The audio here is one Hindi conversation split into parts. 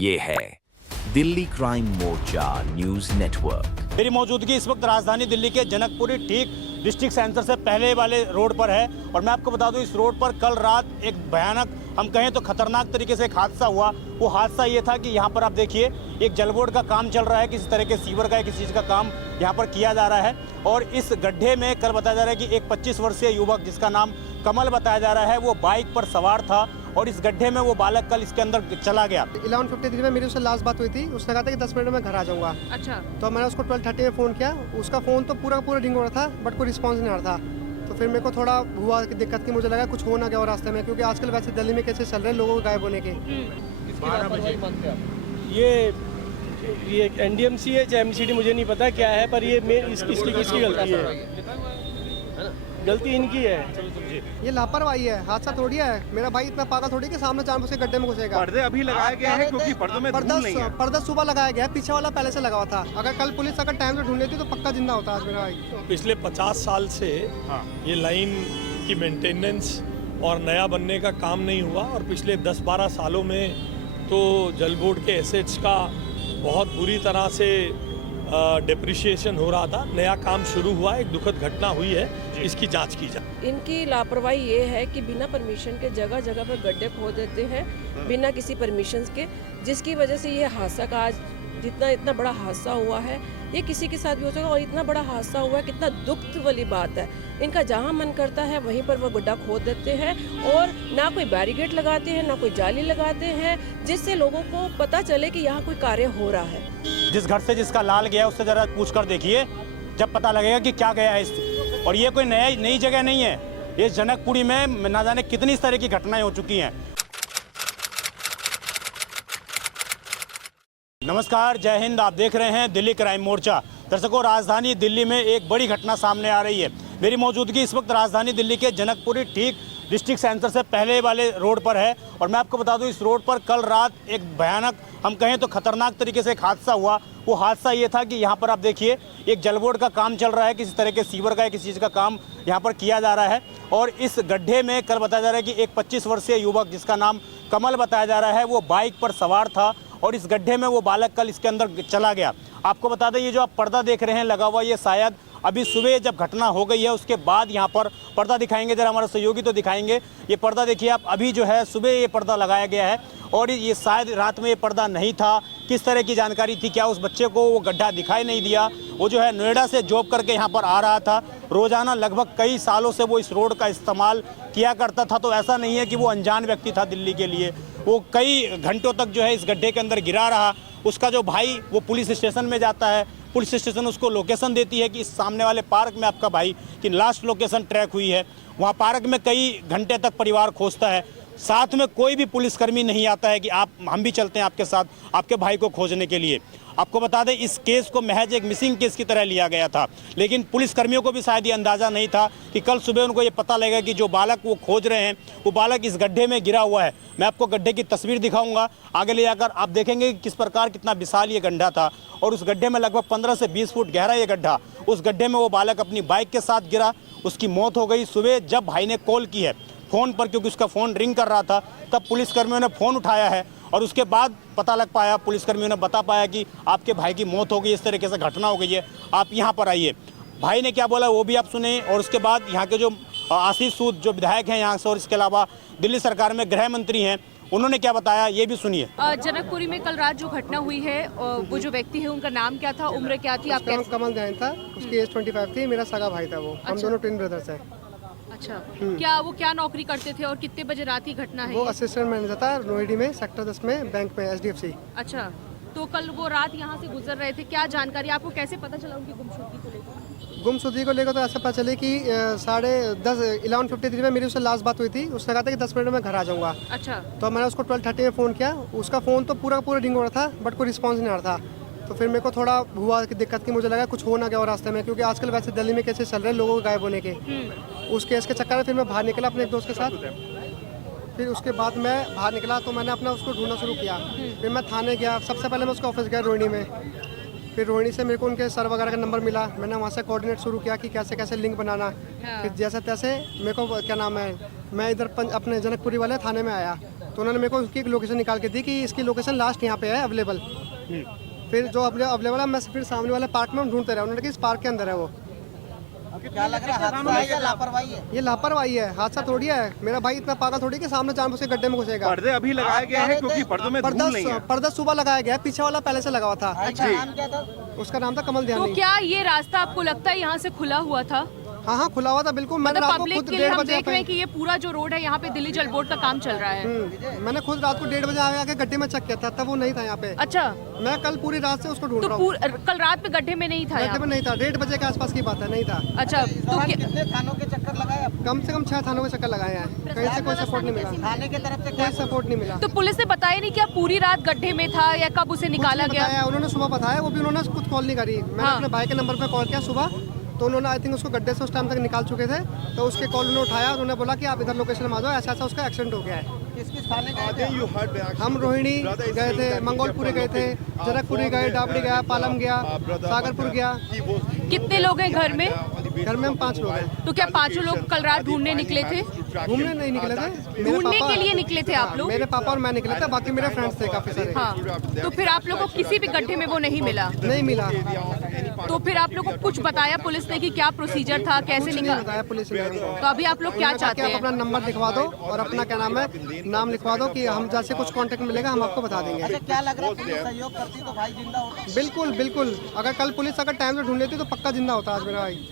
ये है दिल्ली क्राइम मोर्चा न्यूज नेटवर्क। मेरी मौजूदगी इस वक्त राजधानी दिल्ली के जनकपुरी ठीक डिस्ट्रिक्ट सेंटर से पहले वाले रोड पर है और मैं आपको बता दूं इस रोड पर कल रात एक भयानक, हम कहें तो खतरनाक तरीके से एक हादसा हुआ। वो हादसा ये था कि यहाँ पर आप देखिए एक जलबोर्ड का काम चल रहा है, किसी तरह के सीवर का किसी चीज़ का काम यहाँ पर किया जा रहा है और इस गड्ढे में कल बताया जा रहा है कि एक 25 वर्षीय युवक जिसका नाम कमल बताया जा रहा है वो बाइक पर सवार था और इस गड्ढे में वो बालक कल इसके अंदर चला गया। 11:53 में मेरी उससे लास्ट बात हुई थी। उसने कहा था कि 10 मिनट में घर आ जाऊंगा। अच्छा। तो मैंने उसको 12:30 में फ़ोन किया। उसका फ़ोन तो पूरा रिंग हो रहा था बट कोई रिस्पांस नहीं आ रहा था। तो फिर मेरे को थोड़ा हुआ कि दिक्कत की, मुझे लगा कुछ हो ना गया और रास्ते में, क्योंकि आजकल वैसे दिल्ली में कैसे चल रहे हैं लोगों को गायब होने के। 12 बजे ये एनडीएमसी है चाहे एमसीडी मुझे नहीं पता क्या है, पर ये इसकी गलती है, गलती इनकी है। ये लापरवाही है, हादसा थोड़ी है। मेरा भाई इतना पागल थोड़ी कि सामने चांद से गड्ढे में घुसेगा। पर्दे अभी लगाए गए हैं क्योंकि पर्दों में धूल नहीं है। पर्दा सुबह लगाया गया, पीछे वाला पहले से लगा हुआ था। अगर कल पुलिस अगर टाइम से ढूंढ लेती तो पक्का जिंदा होता आज मेरा भाई। पिछले 50 साल से ये लाइन की मेंटेनेंस और नया बनने का काम नहीं हुआ और पिछले 10-12 सालों में तो जल बोर्ड के एसेट्स का बहुत बुरी तरह से डिप्रिशिएशन हो रहा था। नया काम शुरू हुआ, एक दुखद घटना हुई है, इसकी जांच की जाए। इनकी लापरवाही ये है कि बिना परमिशन के जगह जगह पर गड्ढे खोद देते हैं बिना किसी परमिशन के, जिसकी वजह से ये हादसा का आज इतना बड़ा हादसा हुआ है। ये किसी के साथ भी हो सकता है और इतना बड़ा हादसा हुआ है, कितना दुख वाली बात है। इनका जहाँ मन करता है वहीं पर वो गड्ढा खोद देते हैं और ना कोई बैरिकेड लगाते हैं ना कोई जाली लगाते हैं, जिससे लोगों को पता चले कि यहाँ कोई कार्य हो रहा है। जिस घर से जिसका लाल गया उससे जरा पूछ कर देखिए, जब पता लगेगा कि क्या गया है इस। और ये कोई नई जगह नहीं है, ये जनकपुरी में ना जाने कितनी इस तरह की घटनाएं हो चुकी हैं। नमस्कार, जय हिंद। आप देख रहे हैं दिल्ली क्राइम मोर्चा। दर्शकों, राजधानी दिल्ली में एक बड़ी घटना सामने आ रही है। मेरी मौजूदगी इस वक्त राजधानी दिल्ली के जनकपुरी ठीक डिस्ट्रिक्ट सेंटर से पहले वाले रोड पर है और मैं आपको बता दूं इस रोड पर कल रात एक भयानक, हम कहें तो खतरनाक तरीके से एक हादसा हुआ। वो हादसा ये था कि यहाँ पर आप देखिए एक जलबोर्ड का काम चल रहा है, किसी तरह के सीवर का किसी चीज़ का काम यहाँ पर किया जा रहा है और इस गड्ढे में कल बताया जा रहा है कि एक 25 वर्षीय युवक जिसका नाम कमल बताया जा रहा है वो बाइक पर सवार था और इस गड्ढे में वो बालक कल इसके अंदर चला गया। आपको बता दें ये जो आप पर्दा देख रहे हैं लगा हुआ, ये शायद अभी सुबह जब घटना हो गई है उसके बाद यहाँ पर पर्दा दिखाएंगे, जरा हमारे सहयोगी तो दिखाएंगे। ये पर्दा देखिए आप, अभी जो है सुबह ये पर्दा लगाया गया है और ये शायद रात में ये पर्दा नहीं था। किस तरह की जानकारी थी, क्या उस बच्चे को वो गड्ढा दिखाई नहीं दिया? वो जो है नोएडा से जॉब करके यहाँ पर आ रहा था, रोजाना लगभग कई सालों से वो इस रोड का इस्तेमाल किया करता था। तो ऐसा नहीं है कि वो अनजान व्यक्ति था दिल्ली के लिए। वो कई घंटों तक जो है इस गड्ढे के अंदर गिरा रहा। उसका जो भाई वो पुलिस स्टेशन में जाता है, पुलिस स्टेशन उसको लोकेशन देती है कि इस सामने वाले पार्क में आपका भाई की लास्ट लोकेशन ट्रैक हुई है। वहाँ पार्क में कई घंटे तक परिवार खोजता है, साथ में कोई भी पुलिसकर्मी नहीं आता है कि हम भी चलते हैं आपके साथ आपके भाई को खोजने के लिए। आपको बता दें इस केस को महज एक मिसिंग केस की तरह लिया गया था, लेकिन पुलिसकर्मियों को भी शायद ये अंदाज़ा नहीं था कि कल सुबह उनको ये पता लगेगा कि जो बालक वो खोज रहे हैं वो बालक इस गड्ढे में गिरा हुआ है। मैं आपको गड्ढे की तस्वीर दिखाऊंगा, आगे ले जाकर आप देखेंगे कि किस प्रकार कितना विशाल ये गड्ढा था और उस गड्ढे में लगभग 15 से 20 फुट गहरा ये गड्ढा। उस गड्ढे में वो बालक अपनी बाइक के साथ गिरा, उसकी मौत हो गई। सुबह जब भाई ने कॉल की है फ़ोन पर, क्योंकि उसका फ़ोन रिंग कर रहा था, तब पुलिसकर्मियों ने फ़ोन उठाया है और उसके बाद पता लग पाया, पुलिसकर्मियों ने बता पाया कि आपके भाई की मौत हो गई, इस तरीके से घटना हो गई है, आप यहाँ पर आइए। भाई ने क्या बोला वो भी आप सुने और उसके बाद यहाँ के जो आशीष सूद जो विधायक हैं यहाँ से और इसके अलावा दिल्ली सरकार में गृह मंत्री हैं, उन्होंने क्या बताया ये भी सुनिए। जनकपुरी में कल रात जो घटना हुई है वो जो व्यक्ति है उनका नाम क्या था, उम्र क्या थी? उसका नाम कमल जैन था, उसकी एज 25 थी, मेरा सगा भाई था वो। हम दोनों ट्विन ब्रदर्स हैं। अच्छा, क्या नौकरी करते थे और कितने बजे रात की घटना है? वो असिस्टेंट मैनेजर था नोएडा में सेक्टर 10 में बैंक में HDFC। अच्छा, तो कल वो रात यहाँ से गुजर रहे थे, क्या जानकारी आपको कैसे पता चला उनकी गुमशुदगी को लेकर? गुमशुदगी को लेकर तो ऐसा पता चले कि 11:53 में मेरी उससे लास्ट बात हुई थी। उसने कहा था कि 10 मिनट में घर आ जाऊंगा। अच्छा। तो मैंने उसको 12:30 में फ़ोन किया। उसका फ़ोन तो पूरा रिंग हो रहा था बट कोई रिस्पांस नहीं आ रहा था। तो फिर मेरे को थोड़ा हुआ कि दिक्कत की, मुझे लगा कुछ हो ना गया और रास्ते में, क्योंकि आजकल वैसे दिल्ली में कैसे चल रहे हैं लोगों को गायब होने के। उस केस के चक्कर में फिर मैं बाहर निकला अपने एक दोस्त के साथ। फिर उसके बाद मैं बाहर निकला तो मैंने अपना उसको ढूंढना शुरू किया। फिर मैं थाने गया, सबसे पहले मैं उसका ऑफिस गया रोहिणी में। फिर रोहिणी से मेरे को उनके सर वगैरह का नंबर मिला, मैंने वहाँ से कोऑर्डिनेट शुरू किया कि कैसे कैसे लिंक बनाना। फिर जैसे तैसे मेरे को क्या नाम है, मैं इधर अपने जनकपुरी वाले थाने में आया तो उन्होंने मेरे को उसकी एक लोकेशन निकाल के दी कि इसकी लोकेशन लास्ट यहाँ पे है अवेलेबल। फिर जो अवेलेबल है मैं फिर सामने वाले पार्क में हम ढूंढते रहे, उन्होंने कि इस पार्क के अंदर है वो। क्या लग रहा है, हादसा है या लापरवाही है? ये लापरवाही है, हादसा थोड़ी है। मेरा भाई इतना पागल थोड़ी कि सामने जानबूझ के गड्ढे में घुसेगा। पर्दे अभी लगाए गए हैं क्योंकि पर्दों में धूल नहीं है। पर्दा सुबह लगाया गया, पीछे वाला पहले से लगा हुआ था। अच्छा, नाम क्या था? उसका नाम था कमल तो ध्यानी। क्या ये रास्ता आपको लगता है यहाँ से खुला हुआ था? हाँ हाँ खुला हुआ था बिल्कुल। मैंने मतलब रात को पब्लिक खुद के लिए 1:30 हम बजे देख रहे हैं कि ये पूरा जो रोड है यहाँ पे दिल्ली जल बोर्ड का काम चल रहा है। मैंने खुद रात को 1:30 बजे आके गड्ढे में चेक किया था, तब वो नहीं था यहाँ पे। अच्छा, मैं कल पूरी रात से उसको ढूंढ तो रहा हूँ। कल रात में गड्ढे में नहीं था गड्ढे यहाँ? में नहीं था, 1:30 बजे के आसपास की बात है, नहीं था। अच्छा, तो कितने थानों के चक्कर लगाए आप? कम से कम 6 थानों के चक्कर लगाए हैं, कहीं से कोई सपोर्ट नहीं मिला। थाने की तरफ से कोई सपोर्ट नहीं मिला। तो पुलिस ने बताया नहीं क्या पूरी रात गड्ढे में था या कब उसे निकाला गया? बताया उन्होंने, सुबह बताया, वो भी उन्होंने खुद कॉल नहीं करी। मैंने हाँ। अपने भाई के नंबर पे कॉल किया सुबह, तो उन्होंने आई थिंक उसको गड्ढे से उस टाइम तक निकाल चुके थे। तो उसके कॉल उन्होंने उठाया, उन्होंने बोला कि आप इधर लोकेशन में आ जाओ, ऐसा ऐसा उसका एक्सीडेंट हो गया है। किस थाने गए थे? हम रोहिणी गए थे, मंगोलपुरी गए थे, जनकपुरी गए, डाबड़ी गया, पालम गया, सागरपुर गया। कितने लोग हैं घर में? घर में हम 5 लोग हैं। तो क्या 5 लोग कल रात ढूंढने निकले थे? घूमने नहीं निकले थे, मेरे ढूंढने पापा- के लिए निकले थे आप लोग? मेरे पापा और मैं निकले थे, बाकी मेरे फ्रेंड्स थे काफी सारे। हाँ, तो फिर आप लोग को किसी भी गड्ढे में वो नहीं मिला? नहीं मिला। तो फिर आप लोग को कुछ बताया पुलिस ने कि क्या प्रोसीजर था, कैसे कुछ नहीं निकाल? बताया पुलिस ने हमको। तो अभी आप लोग क्या उन्होंने कहा कि चाहते आप अपना हैं? नंबर लिखवा दो और अपना क्या नाम है, नाम लिखवा दो कि हम जैसे कुछ कांटेक्ट मिलेगा हम आपको बता देंगे। अच्छा, क्या लग रहा है, पुलिस सहयोग करती तो भाई जिंदा होता? बिल्कुल बिल्कुल, अगर कल पुलिस अगर टाइम से ढूंढ लेती तो पक्का जिंदा होता आज मेरा भाई।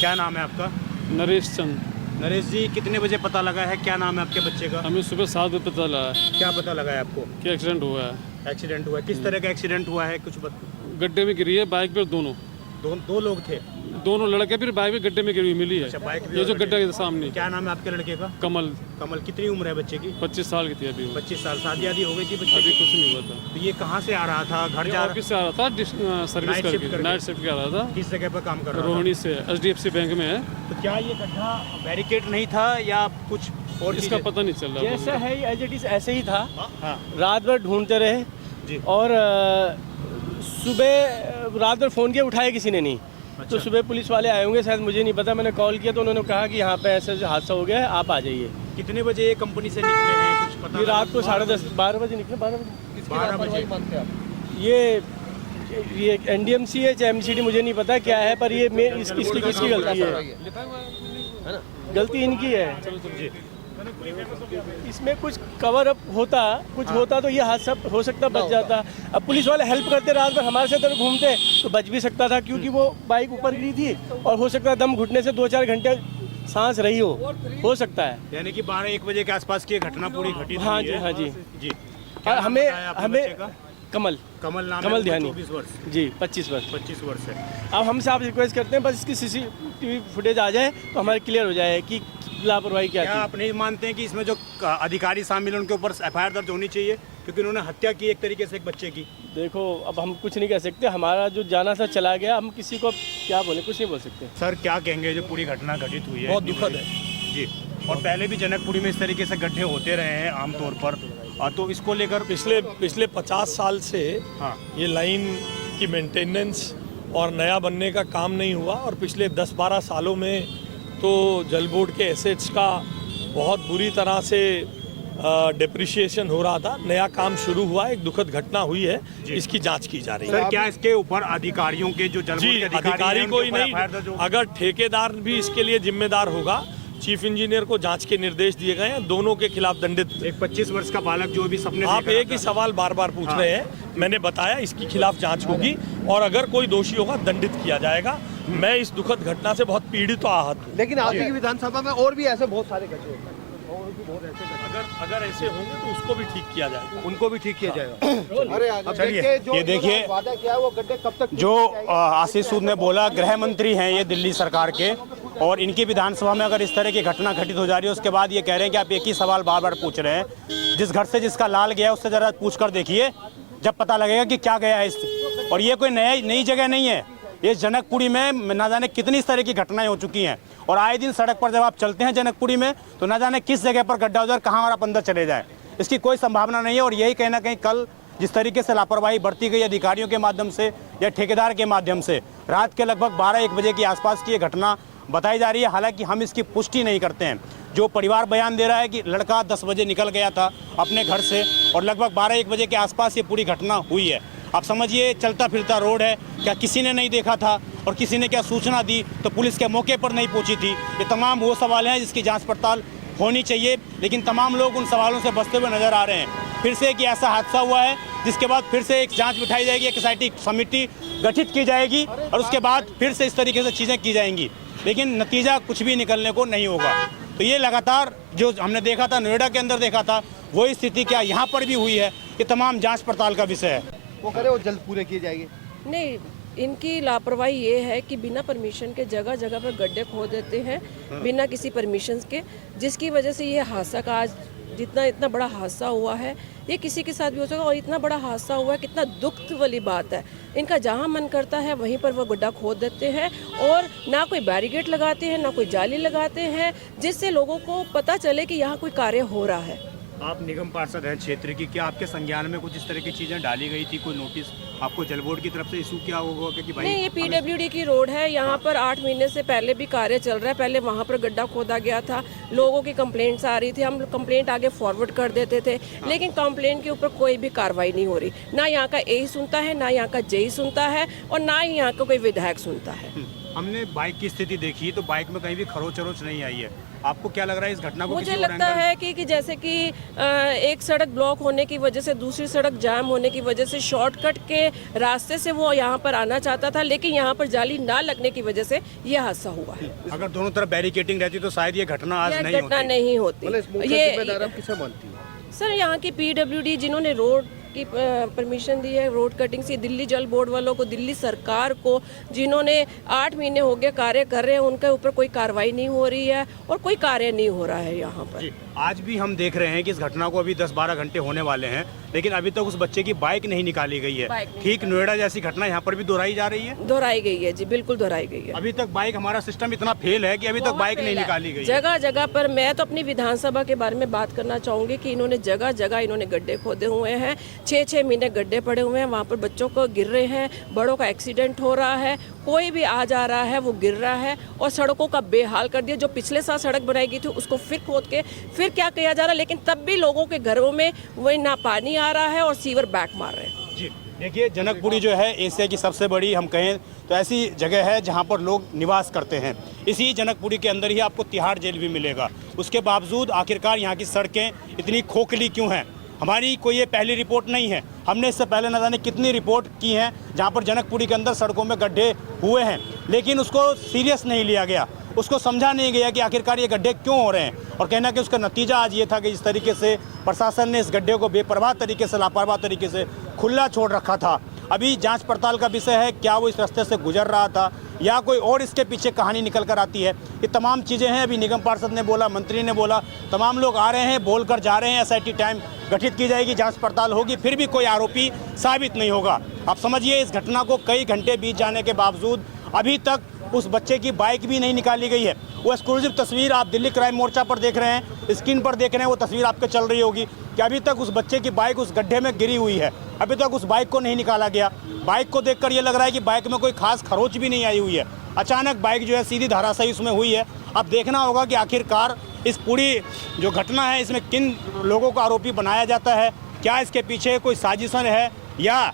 क्या नाम है आपका? नरेश चंद। नरेश जी, कितने बजे पता लगा है? क्या नाम है आपके बच्चे का? हमें सुबह 7 बजे पता लगा है क्या पता लगा है आपको? कि एक्सीडेंट हुआ है। एक्सीडेंट हुआ है, किस तरह का एक्सीडेंट हुआ है कुछ गड्ढे में गिरी है बाइक पर दोनों दो लोग थे। दोनों लड़के फिर बाइक में गड्ढे में गिरी हुई मिली है। अच्छा, बाइक भी ये और जो गड्ढे गड्ढा है सामने। क्या नाम है आपके लड़के का? कमल। कमल, कितनी उम्र है बच्चे की? 25 साल की थी अभी वो। 25 साल। शादी आदि हो गई थी बच्चे अभी की? कुछ नहीं हुआ था। तो ये कहाँ से आ रहा था? घर जा ऑफिस से आ रहा था सर्विस नाइट शिफ्ट करके, करके। नाइट शिफ्ट कर रहा था। किस जगह पर काम कर रहा था? रोहिणी से HDFC बैंक में है। तो क्या ये गड्ढा बैरिकेड नहीं था या कुछ और? इसका पता नहीं चल रहा। जैसा है एज इट इज ऐसे ही था। हाँ रात भर ढूंढते रहे जी। और सुबह रात भर फ़ोन किया, उठाया किसी ने नहीं। अच्छा। तो सुबह पुलिस वाले आए होंगे शायद, मुझे नहीं पता। मैंने कॉल किया तो उन्होंने कहा कि यहाँ पे ऐसे ऐसे हादसा हो गया है, आप आ जाइए। कितने बजे ये कंपनी से निकले हैं कुछ पता? ये रात को 10:30 12 बजे निकले। 12 बजे 12 बजे। ये NDMC है चाहे MCD मुझे नहीं पता क्या है, पर ये इसकी गलती है, गलती इनकी है। इसमें कुछ कवर अप होता, कुछ होता तो ये हादसा हो सकता, बच जाता। अब पुलिस वाले हेल्प करते रात भर, हमारे साथ अगर घूमते तो बच भी सकता था, क्योंकि वो बाइक ऊपर गिरी थी और हो सकता है दम घुटने से 2-4 घंटे सांस रही हो सकता है। यानी कि 12-1 बजे के आसपास की ये घटना पूरी घटित हाँ हुई जी, है। हाँ जी जी। और क्या नाम बताया आपने बच्चे का? कमल नाम कमल है, ध्यानी। 24 वर्ष। जी 25 वर्ष। 25 वर्ष है। अब हमसे आप रिक्वेस्ट करते हैं बस इसकी CCTV फुटेज आ जाए तो हमारे क्लियर हो जाए कि लापरवाही क्या क्या थी। आप नहीं मानते हैं कि इसमें जो अधिकारी शामिल हैं उनके ऊपर FIR दर्ज होनी चाहिए, क्योंकि उन्होंने हत्या की एक तरीके से एक बच्चे की? देखो अब हम कुछ नहीं कह सकते, हमारा जो जाना था चला गया, हम किसी को क्या बोले, कुछ नहीं बोल सकते। सर क्या कहेंगे जो पूरी घटना घटित हुई है? बहुत दुखद है जी। और पहले भी जनकपुरी में इस तरीके से गड्ढे होते रहे हैं आमतौर पर, तो इसको लेकर पिछले 50 साल से हाँ ये लाइन की मेंटेनेंस और नया बनने का काम नहीं हुआ, और पिछले 10-12 सालों में तो जल बोर्ड के एसेट्स का बहुत बुरी तरह से डिप्रिशिएशन हो रहा था। नया काम शुरू हुआ, एक दुखद घटना हुई है, इसकी जांच की जा रही है। सर क्या इसके ऊपर अधिकारियों के जो जल जी, बोर्ड के अधिकारी हैं, कोई उनके ऊपर नहीं, FIR दर्ज होगी? अगर ठेकेदार भी इसके लिए जिम्मेदार होगा, चीफ इंजीनियर को जांच के निर्देश दिए गए हैं, दोनों के खिलाफ दंडित। एक 25 वर्ष का बालक जो भी सपने आप देख रहा एक ही था। सवाल बार बार पूछ रहे हैं, मैंने बताया इसके खिलाफ जांच होगी और अगर कोई दोषी होगा दंडित किया जाएगा। मैं इस दुखद घटना से बहुत पीड़ित और आहत हूँ। लेकिन आपकी विधानसभा में और भी ऐसे बहुत सारे गड्ढे हैं, अगर ऐसे होंगे तो उसको भी ठीक किया जाएगा। उनको भी ठीक किया जाएगा। अरे अब चलिए, देखिए, जो ये देखिए वादा किया है वो गड्ढे कब तक जो आशीष सूद ने बोला, गृह मंत्री हैं ये दिल्ली सरकार के, और इनकी विधानसभा में अगर इस तरह की घटना घटित हो जा रही है, उसके बाद ये कह रहे हैं कि आप एक ही सवाल बार बार पूछ रहे हैं। जिस घर से जिसका लाल गया उससे जरा पूछ कर देखिए, जब पता लगेगा कि क्या गया है इस। और ये कोई नई जगह नहीं है, ये जनकपुरी में ना जाने कितनी इस तरह की घटनाएं हो चुकी हैं, और आए दिन सड़क पर जब आप चलते हैं जनकपुरी में तो ना जाने किस जगह पर गड्ढा उधर कहाँ और आप अंदर चले जाएं, इसकी कोई संभावना नहीं है। और यही कहीं ना कहीं कल जिस तरीके से लापरवाही बरती गई अधिकारियों के माध्यम से या ठेकेदार के माध्यम से, रात के लगभग 12-1 बजे के आसपास की ये घटना बताई जा रही है। हालांकि हम इसकी पुष्टि नहीं करते हैं। जो परिवार बयान दे रहा है कि लड़का 10 बजे निकल गया था अपने घर से और लगभग 12-1 बजे के आसपास ये पूरी घटना हुई है। आप समझिए चलता फिरता रोड है, क्या किसी ने नहीं देखा था और किसी ने क्या सूचना दी तो पुलिस के मौके पर नहीं पहुंची थी? ये तमाम वो सवाल हैं जिसकी जांच पड़ताल होनी चाहिए, लेकिन तमाम लोग उन सवालों से बचते हुए नजर आ रहे हैं। फिर से एक ऐसा हादसा हुआ है जिसके बाद फिर से एक जांच बिठाई जाएगी, एक एसआईटी समिति गठित की जाएगी और उसके बाद फिर से इस तरीके से चीज़ें की जाएंगी, लेकिन नतीजा कुछ भी निकलने को नहीं होगा। तो ये लगातार जो हमने देखा था नोएडा के अंदर देखा था वही स्थिति क्या यहाँ पर भी हुई है। ये तमाम जांच पड़ताल का विषय है। वो करे वो जल्द पूरे किए जाएंगे। नहीं, इनकी लापरवाही ये है कि बिना परमिशन के जगह जगह पर गड्ढे खोद देते हैं बिना किसी परमिशन के, जिसकी वजह से ये हादसा का आज इतना बड़ा हादसा हुआ है। ये किसी के साथ भी हो सकता है और इतना बड़ा हादसा हुआ है, कितना दुख वाली बात है। इनका जहाँ मन करता है वहीं पर वो गड्ढा खोद देते हैं और ना कोई बैरिकेड लगाते हैं ना कोई जाली लगाते हैं जिससे लोगों को पता चले कि यहाँ कोई कार्य हो रहा है। आप निगम पार्षद हैं क्षेत्र की, क्या आपके संज्ञान में कुछ इस तरह की चीज़ें डाली गई थी? कोई नोटिस आपको जल बोर्ड की तरफ से इशू किया होगा कि भाई? नहीं, ये पीडब्ल्यूडी की रोड है। यहाँ पर 8 महीने से पहले भी कार्य चल रहा है। पहले वहाँ पर गड्ढा खोदा गया था, लोगों की कंप्लेंट्स आ रही थी, हम कंप्लेंट आगे फॉरवर्ड कर देते थे, लेकिन कंप्लेंट के ऊपर कोई भी कार्रवाई नहीं हो रही। ना यहाँ का एई सुनता है, ना यहाँ का जेई सुनता है और ना ही यहाँ का कोई विधायक सुनता है। हमने बाइक की स्थिति देखी तो बाइक में कहीं भी खरोच वरोच नहीं आई है। आपको क्या लग रहा है इस घटना को? मुझे लगता है कि जैसे कि एक सड़क ब्लॉक होने की वजह से दूसरी सड़क जाम होने की वजह से शॉर्टकट के रास्ते से वो यहाँ पर आना चाहता था, लेकिन यहाँ पर जाली ना लगने की वजह से ये हादसा हुआ है। अगर दोनों तरफ बैरिकेडिंग रहती तो शायद ये घटना आज नहीं होती। ये किसे मानती है? सर, यहाँ की पीडब्ल्यूडी जिन्होंने रोड की परमिशन दी है, रोड कटिंग से, दिल्ली जल बोर्ड वालों को, दिल्ली सरकार को, जिन्होंने 8 महीने हो गए कार्य कर रहे हैं, उनके ऊपर कोई कार्रवाई नहीं हो रही है और कोई कार्य नहीं हो रहा है यहाँ पर। आज भी हम देख रहे हैं कि इस घटना को अभी 10-12 घंटे होने वाले हैं, लेकिन अभी तक उस बच्चे की बाइक नहीं निकाली गई है। ठीक नोएडा जैसी घटना यहाँ पर भी दोहराई जा रही है। दोहराई गई है जी, बिल्कुल दोहराई गई है। अभी तक बाइक, हमारा सिस्टम इतना फेल है कि अभी तक बाइक नहीं निकाली गई। जगह जगह पर, मैं तो अपनी विधानसभा के बारे में बात करना चाहूंगी कि इन्होंने जगह जगह इन्होंने गड्ढे खोदे हुए हैं। 6-6 महीने गड्ढे पड़े हुए हैं, वहाँ पर बच्चों को गिर रहे हैं, बड़ों का एक्सीडेंट हो रहा है, कोई भी आ जा रहा है वो गिर रहा है और सड़कों का बेहाल कर दिया। जो पिछले साल सड़क बनाई गई थी उसको फिर खोद के फिर क्या किया जा रहा है, लेकिन तब भी लोगों के घरों में वही ना पानी आ रहा है और सीवर बैक मार रहे हैं। जी देखिए, जनकपुरी जो है एशिया की सबसे बड़ी, हम कहें तो ऐसी जगह है जहां पर लोग निवास करते हैं। इसी जनकपुरी के अंदर ही आपको तिहाड़ जेल भी मिलेगा। उसके बावजूद आखिरकार यहाँ की सड़कें इतनी खोखली क्यों हैं? हमारी कोई ये पहली रिपोर्ट नहीं है, हमने इससे पहले न जाने कितनी रिपोर्ट की हैं जहाँ पर जनकपुरी के अंदर सड़कों में गड्ढे हुए हैं, लेकिन उसको सीरियस नहीं लिया गया, उसको समझा नहीं गया कि आखिरकार ये गड्ढे क्यों हो रहे हैं। और कहना कि उसका नतीजा आज ये था कि इस तरीके से प्रशासन ने इस गड्ढे को बेपरवाह तरीके से, लापरवाह तरीके से खुला छोड़ रखा था। अभी जांच पड़ताल का विषय है, क्या वो इस रास्ते से गुजर रहा था या कोई और इसके पीछे कहानी निकल कर आती है। ये तमाम चीज़ें हैं। अभी निगम पार्षद ने बोला, मंत्री ने बोला, तमाम लोग आ रहे हैं, बोल कर जा रहे हैं। एसआईटी टाइम गठित की जाएगी, जांच पड़ताल होगी, फिर भी कोई आरोपी साबित नहीं होगा। आप समझिए, इस घटना को कई घंटे बीत जाने के बावजूद अभी तक उस बच्चे की बाइक भी नहीं निकाली गई है। वो एक्सक्लूसिव तस्वीर आप दिल्ली क्राइम मोर्चा पर देख रहे हैं, स्क्रीन पर देख रहे हैं, वो तस्वीर आपके चल रही होगी कि अभी तक उस बच्चे की बाइक उस गड्ढे में गिरी हुई है, अभी तक उस बाइक को नहीं निकाला गया। बाइक को देखकर ये लग रहा है कि बाइक में कोई खास खरोच भी नहीं आई हुई है। अचानक बाइक जो है सीधी धराशायी उसमें हुई है। अब देखना होगा कि आखिरकार इस पूरी जो घटना है इसमें किन लोगों को आरोपी बनाया जाता है, क्या इसके पीछे कोई साजिशन है या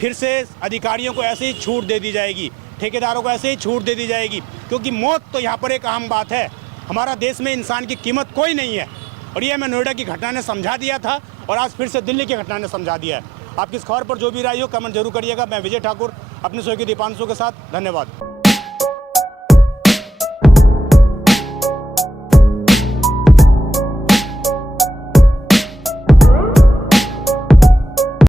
फिर से अधिकारियों को ऐसे ही छूट दे दी जाएगी, ठेकेदारों को ऐसे ही छूट दे दी जाएगी। क्योंकि मौत तो यहाँ पर एक आम बात है। हमारा देश में इंसान की कीमत कोई नहीं है और ये हमें नोएडा की घटना ने समझा दिया था और आज फिर से दिल्ली की घटना ने समझा दिया है। आपकी इस खबर पर जो भी राय हो कमेंट जरूर करिएगा। मैं विजय ठाकुर अपने सहयोगी दीपांशु के साथ, धन्यवाद।